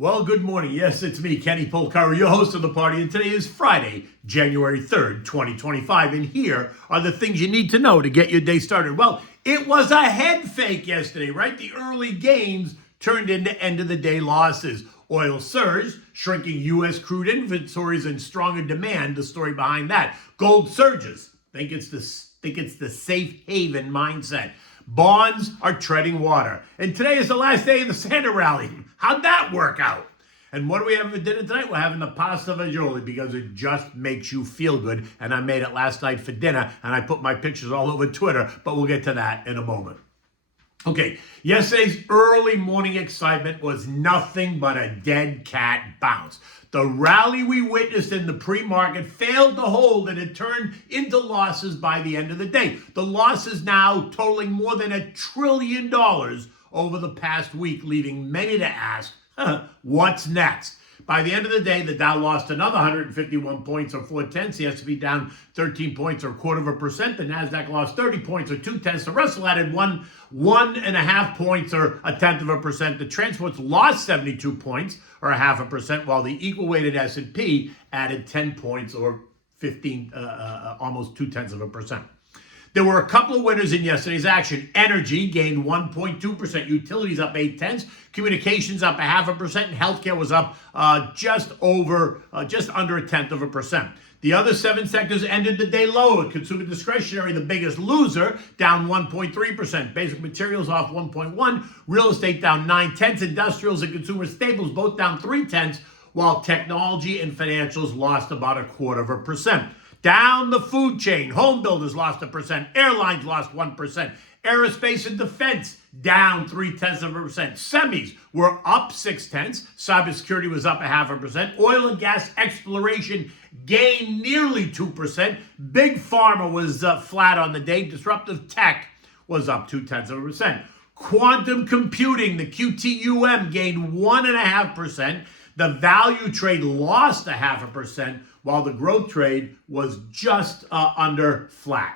Well, good morning. Yes, it's me, Kenny Polcari, your host of the party, and today is Friday, January 3rd, 2025, and here are the things you need to know to get your day started. Well, it was a head fake yesterday, right? The early gains turned into end-of-the-day losses. Oil surged, shrinking U.S. crude inventories and stronger demand, the story behind that. Gold surges. Think it's the safe haven mindset. Bonds are treading water. And today is the last day of the Santa rally. How'd that work out? And what do we have for dinner tonight? We're having the pasta fagioli because it just makes you feel good. And I made it last night for dinner, and I put my pictures all over Twitter, but we'll get to that in a moment. Okay, yesterday's early morning excitement was nothing but a dead cat bounce. The rally we witnessed in the pre-market failed to hold, and it turned into losses by the end of the day. The losses now totaling more than $1 trillion over the past week, leaving many to ask, what's next? By the end of the day, the Dow lost another 151 points or 4/10. The S&P down 13 points or 0.25%. The Nasdaq lost 30 points or 0.2. The Russell added 1.5 points or 0.1%. The transports lost 72 points or 0.5%, while the equal weighted S&P added 10 points or 15, almost 0.2%. There were a couple of winners in yesterday's action. Energy gained 1.2%. Utilities up 0.8. Communications up 0.5%. And healthcare was up just under 0.1%. The other 7 sectors ended the day lower. Consumer discretionary, the biggest loser, down 1.3%. Basic materials off 1.1%. Real estate down 0.9. Industrials and consumer staples both down 0.3%, while technology and financials lost about 0.25%. Down the food chain, home builders lost 1%, airlines lost 1%, aerospace and defense down 0.3%, semis were up 0.6%, cybersecurity was up 0.5%, oil and gas exploration gained nearly 2%, big pharma was flat on the day, disruptive tech was up 0.2%. Quantum computing, the QTUM gained 1.5%, the value trade lost 0.5%, while the growth trade was just under flat.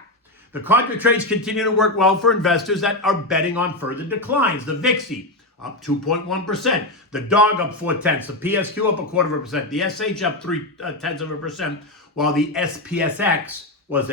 The contra trades continue to work well for investors that are betting on further declines. The VIXI up 2.1%, the DOG up 0.4, the PSQ up 0.25%, the SH up 0.3%, while the SPSX was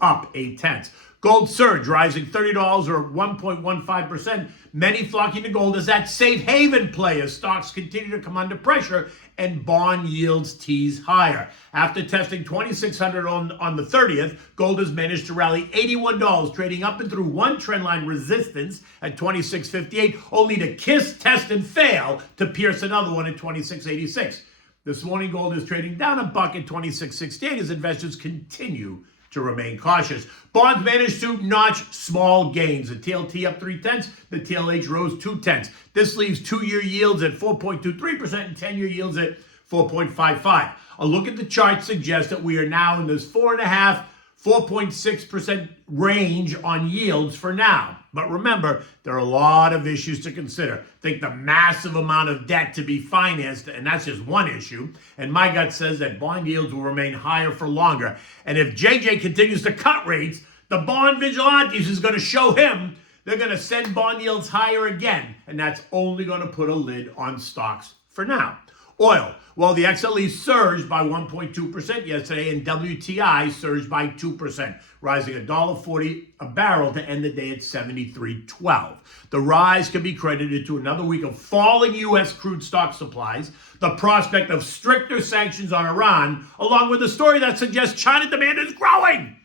up 0.8. Gold surge, rising $30 or 1.15%. Many flocking to gold as that safe haven play as stocks continue to come under pressure and bond yields tease higher. After testing 2,600 on the 30th, gold has managed to rally $81, trading up and through one trendline resistance at 26.58, only to kiss, test, and fail to pierce another one at 26.86. This morning, gold is trading down $1 at 26.68 as investors continue to remain cautious. Bonds managed to notch small gains. The TLT up 0.3, the TLH rose 0.2. This leaves 2-year yields at 4.23% and 10-year yields at 4.55. A look at the chart suggests that we are now in this 4.5%, 4.6% range on yields for now. But remember, there are a lot of issues to consider. Think the massive amount of debt to be financed, and that's just one issue. And my gut says that bond yields will remain higher for longer. And if JJ continues to cut rates, the bond vigilantes is going to show him they're going to send bond yields higher again. And that's only going to put a lid on stocks for now. Oil. Well, the XLE surged by 1.2% yesterday, and WTI surged by 2%, rising $1.40 a barrel to end the day at $73.12. The rise can be credited to another week of falling U.S. crude stock supplies, the prospect of stricter sanctions on Iran, along with a story that suggests China demand is growing.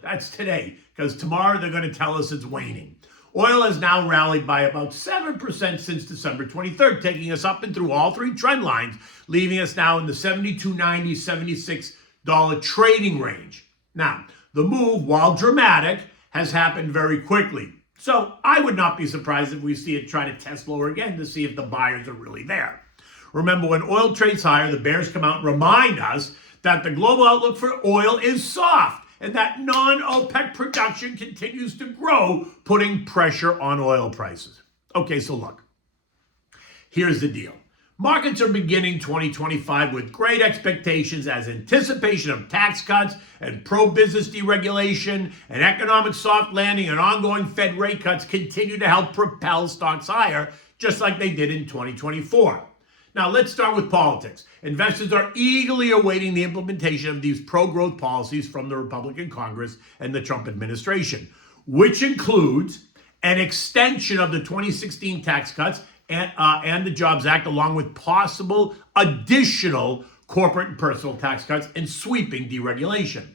That's today, because tomorrow they're going to tell us it's waning. Oil has now rallied by about 7% since December 23rd, taking us up and through all 3 trend lines, leaving us now in the $72.90, $76 trading range. Now, the move, while dramatic, has happened very quickly. So I would not be surprised if we see it try to test lower again to see if the buyers are really there. Remember, when oil trades higher, the bears come out and remind us that the global outlook for oil is soft, and that non-OPEC production continues to grow, putting pressure on oil prices. Okay, so look, here's the deal. Markets are beginning 2025 with great expectations as anticipation of tax cuts and pro-business deregulation and economic soft landing and ongoing Fed rate cuts continue to help propel stocks higher, just like they did in 2024. Now, let's start with politics. Investors are eagerly awaiting the implementation of these pro-growth policies from the Republican Congress and the Trump administration, which includes an extension of the 2016 tax cuts and the Jobs Act, along with possible additional corporate and personal tax cuts and sweeping deregulation.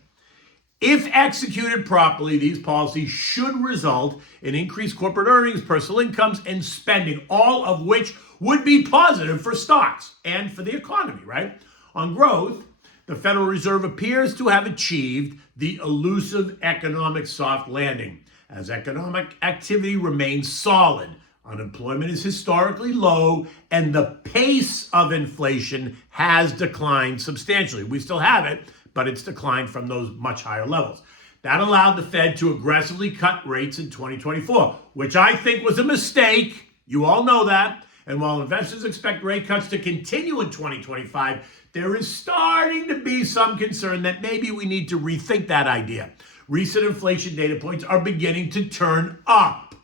If executed properly, these policies should result in increased corporate earnings, personal incomes, and spending, all of which would be positive for stocks and for the economy, right? On growth, the Federal Reserve appears to have achieved the elusive economic soft landing, as economic activity remains solid. Unemployment is historically low, and the pace of inflation has declined substantially. We still have it, but it's declined from those much higher levels. That allowed the Fed to aggressively cut rates in 2024, which I think was a mistake. You all know that. And while investors expect rate cuts to continue in 2025, there is starting to be some concern that maybe we need to rethink that idea. Recent inflation data points are beginning to turn up,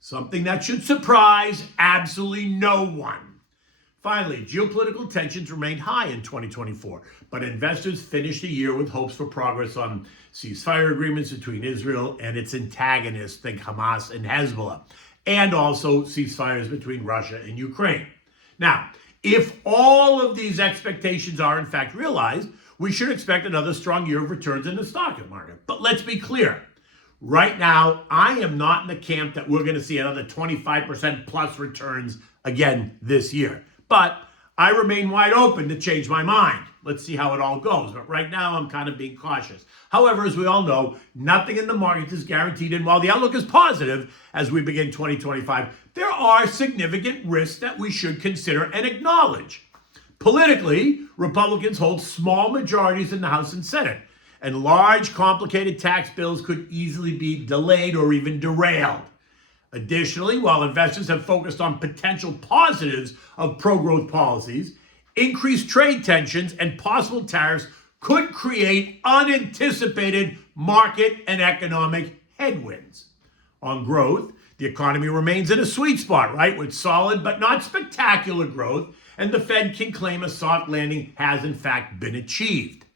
something that should surprise absolutely no one. Finally, geopolitical tensions remained high in 2024, but investors finished the year with hopes for progress on ceasefire agreements between Israel and its antagonists, think Hamas and Hezbollah, and also ceasefires between Russia and Ukraine. Now, if all of these expectations are in fact realized, we should expect another strong year of returns in the stock market. But let's be clear. Right now, I am not in the camp that we're going to see another 25% plus returns again this year. But I remain wide open to change my mind. Let's see how it all goes. But right now, I'm kind of being cautious. However, as we all know, nothing in the market is guaranteed. And while the outlook is positive as we begin 2025, there are significant risks that we should consider and acknowledge. Politically, Republicans hold small majorities in the House and Senate, and large, complicated tax bills could easily be delayed or even derailed. Additionally, while investors have focused on potential positives of pro-growth policies, increased trade tensions and possible tariffs could create unanticipated market and economic headwinds. On growth, the economy remains in a sweet spot, right, with solid but not spectacular growth, and the Fed can claim a soft landing has in fact been achieved.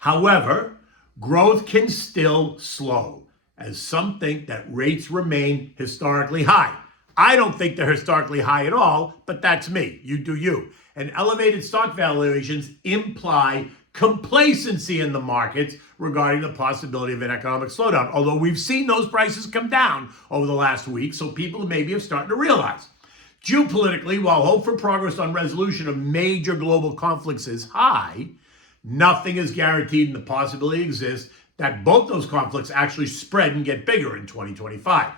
However, growth can still slow, as some think that rates remain historically high. I don't think they're historically high at all, but that's me. You do you. And elevated stock valuations imply complacency in the markets regarding the possibility of an economic slowdown, although we've seen those prices come down over the last week, so people maybe are starting to realize. Geopolitically, while hope for progress on resolution of major global conflicts is high, nothing is guaranteed, and the possibility exists that both those conflicts actually spread and get bigger in 2025.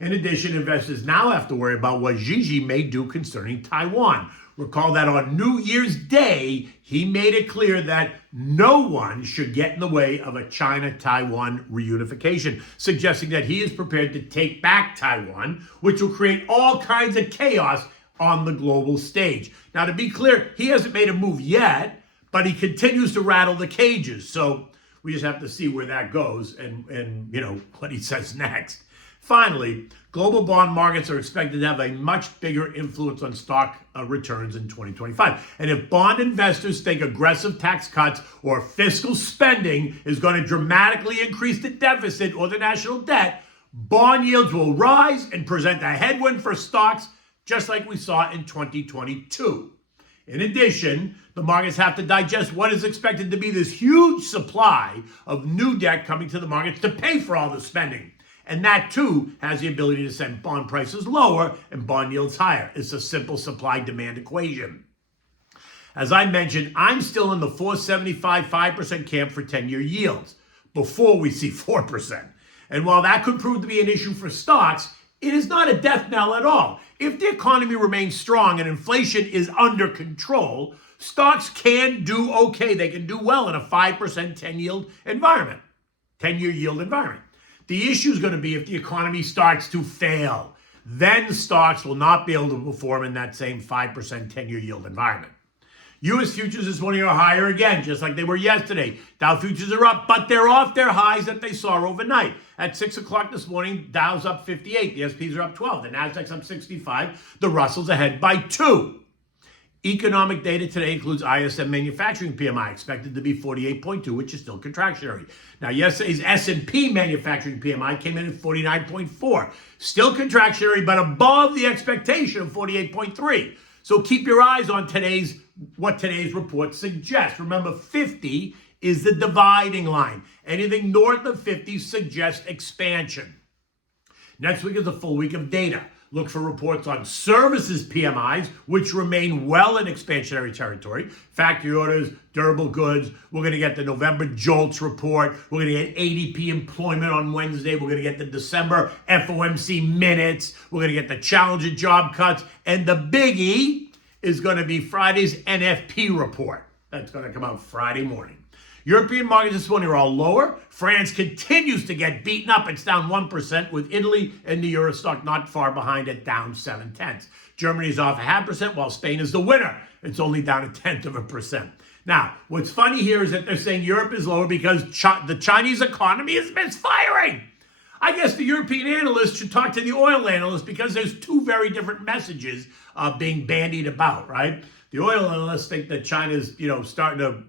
In addition, investors now have to worry about what Xi may do concerning Taiwan. Recall that on New Year's Day, he made it clear that no one should get in the way of a China-Taiwan reunification, suggesting that he is prepared to take back Taiwan, which will create all kinds of chaos on the global stage. Now, to be clear, he hasn't made a move yet, but he continues to rattle the cages. So we just have to see where that goes and what he says next. Finally, global bond markets are expected to have a much bigger influence on stock returns in 2025. And if bond investors think aggressive tax cuts or fiscal spending is going to dramatically increase the deficit or the national debt, bond yields will rise and present a headwind for stocks, just like we saw in 2022. In addition, the markets have to digest what is expected to be this huge supply of new debt coming to the markets to pay for all the spending. And that, too, has the ability to send bond prices lower and bond yields higher. It's a simple supply-demand equation. As I mentioned, I'm still in the 4.75, 5% camp for 10-year yields before we see 4%. And while that could prove to be an issue for stocks, it is not a death knell at all. If the economy remains strong and inflation is under control, stocks can do okay. They can do well in a 5% 10-year yield environment. The issue is going to be if the economy starts to fail. Then stocks will not be able to perform in that same 5% 10-year yield environment. U.S. futures this morning are higher again, just like they were yesterday. Dow futures are up, but they're off their highs that they saw overnight. At 6 o'clock this morning, Dow's up 58. The S&Ps are up 12. The Nasdaq's up 65. The Russell's ahead by 2. Economic data today includes ISM manufacturing PMI expected to be 48.2, which is still contractionary. Now, yesterday's S&P manufacturing PMI came in at 49.4, still contractionary, but above the expectation of 48.3. So keep your eyes on what today's report suggests. Remember, 50 is the dividing line. Anything north of 50 suggests expansion. Next week is a full week of data. Look for reports on services PMIs, which remain well in expansionary territory. Factory orders, durable goods. We're going to get the November JOLTS report. We're going to get ADP employment on Wednesday. We're going to get the December FOMC minutes. We're going to get the challenger job cuts. And the biggie is going to be Friday's NFP report. That's going to come out Friday morning. European markets this morning are all lower. France continues to get beaten up. It's down 1%, with Italy and the Eurostock not far behind at down 0.7. Germany is off 0.5%, while Spain is the winner. It's only down 0.1%. Now, what's funny here is that they're saying Europe is lower because the Chinese economy is misfiring. I guess the European analysts should talk to the oil analysts, because there's two very different messages being bandied about, right? The oil analysts think that China's, starting to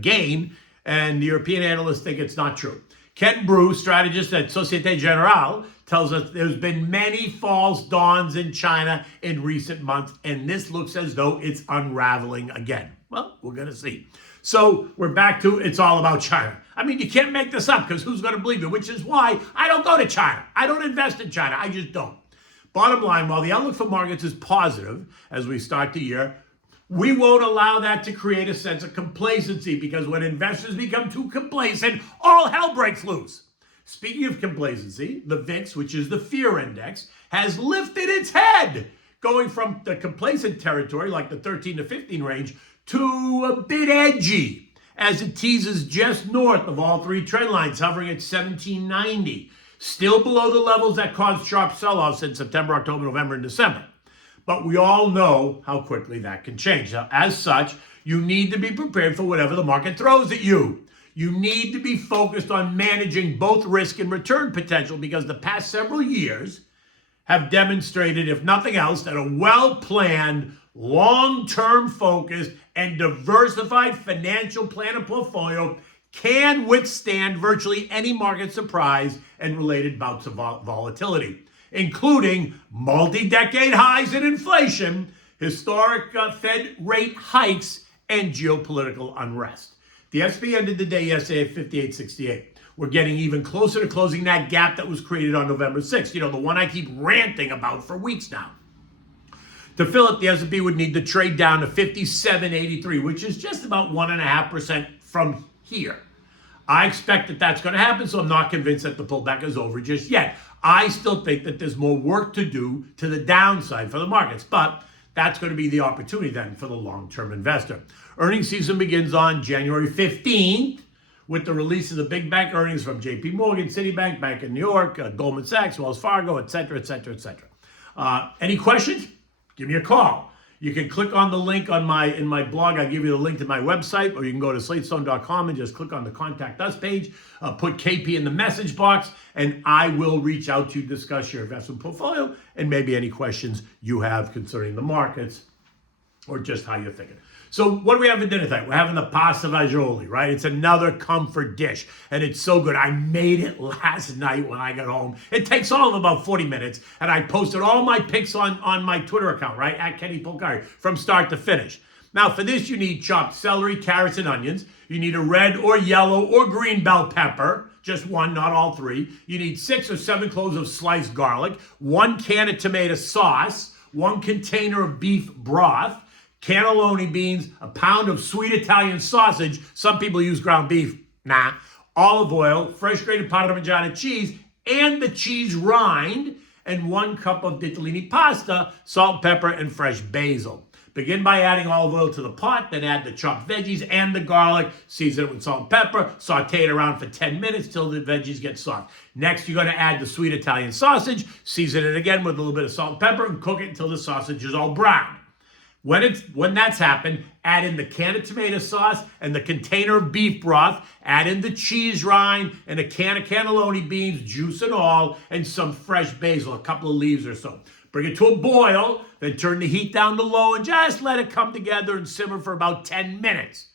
gain, and the European analysts think it's not true. Ken Brew, strategist at Societe Generale, tells us there's been many false dawns in China in recent months, and this looks as though it's unraveling again. Well, we're going to see. So we're back to it's all about China. I mean, you can't make this up, because who's going to believe it? Which is why I don't go to China. I don't invest in China. I just don't. Bottom line, while the outlook for markets is positive as we start the year, we won't allow that to create a sense of complacency, because when investors become too complacent, all hell breaks loose. Speaking of complacency, the VIX, which is the fear index, has lifted its head, going from the complacent territory, like the 13 to 15 range, to a bit edgy, as it teases just north of all three trend lines, hovering at 1790, still below the levels that caused sharp sell-offs in September, October, November, and December. But we all know how quickly that can change. Now, as such, you need to be prepared for whatever the market throws at you. You need to be focused on managing both risk and return potential, because the past several years have demonstrated, if nothing else, that a well-planned, long-term focused, and diversified financial plan and portfolio can withstand virtually any market surprise and related bouts of volatility, including multi-decade highs in inflation, historic Fed rate hikes, and geopolitical unrest. The SP ended the day yesterday at 58.68. We're getting even closer to closing that gap that was created on November 6th, the one I keep ranting about for weeks now. To fill it, the S&P would need to trade down to 57.83, which is just about 1.5% from here. I expect that that's going to happen, so I'm not convinced that the pullback is over just yet. I still think that there's more work to do to the downside for the markets, but that's going to be the opportunity then for the long-term investor. Earnings season begins on January 15th with the release of the big bank earnings from JP Morgan, Citibank, Bank of New York, Goldman Sachs, Wells Fargo, et cetera, et cetera, et cetera. Any questions? Give me a call. You can click on the link in my blog. I give you the link to my website, or you can go to slatestone.com and just click on the Contact Us page, put KP in the message box, and I will reach out to you, discuss your investment portfolio, and maybe any questions you have concerning the markets or just how you're thinking. So what do we have for dinner tonight? We're having the pasta fagioli, right? It's another comfort dish, and it's so good. I made it last night when I got home. It takes all of about 40 minutes, and I posted all my pics on my Twitter account, right, at Kenny Polcari, from start to finish. Now, for this, you need chopped celery, carrots, and onions. You need a red or yellow or green bell pepper, just one, not all three. You need 6 or 7 cloves of sliced garlic, 1 can of tomato sauce, 1 container of beef broth, cannelloni beans, a pound of sweet Italian sausage. Some people use ground beef. Nah. Olive oil, fresh grated Parmigiano cheese, and the cheese rind, and 1 cup of ditalini pasta, salt, pepper, and fresh basil. Begin by adding olive oil to the pot, then add the chopped veggies and the garlic, season it with salt and pepper, saute it around for 10 minutes till the veggies get soft. Next, you're going to add the sweet Italian sausage, season it again with a little bit of salt and pepper, and cook it until the sausage is all brown. When that's happened, add in the can of tomato sauce and the container of beef broth, add in the cheese rind and a can of cannelloni beans, juice and all, and some fresh basil, a couple of leaves or so. Bring it to a boil, then turn the heat down to low and just let it come together and simmer for about 10 minutes.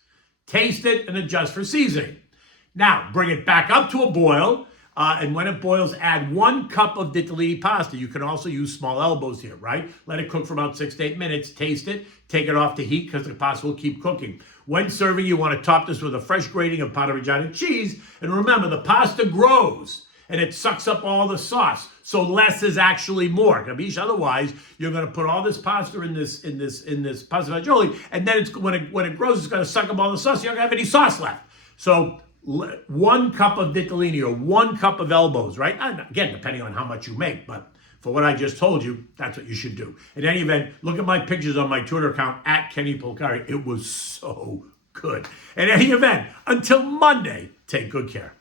Taste it and adjust for seasoning. Now, bring it back up to a boil, and when it boils, add 1 cup of ditalini pasta. You can also use small elbows here, right? Let it cook for about 6 to 8 minutes. Taste it. Take it off the heat because the pasta will keep cooking. When serving, you want to top this with a fresh grating of Parmigiano cheese. And remember, the pasta grows and it sucks up all the sauce. So less is actually more. Capisce? Otherwise, you're going to put all this pasta in this pasta fagioli, and then when it grows, it's going to suck up all the sauce. You don't have any sauce left. So 1 cup of ditalini or 1 cup of elbows, right? And again, depending on how much you make, but for what I just told you, that's what you should do. In any event, look at my pictures on my Twitter account at Kenny Polcari. It was so good. In any event, until Monday, take good care.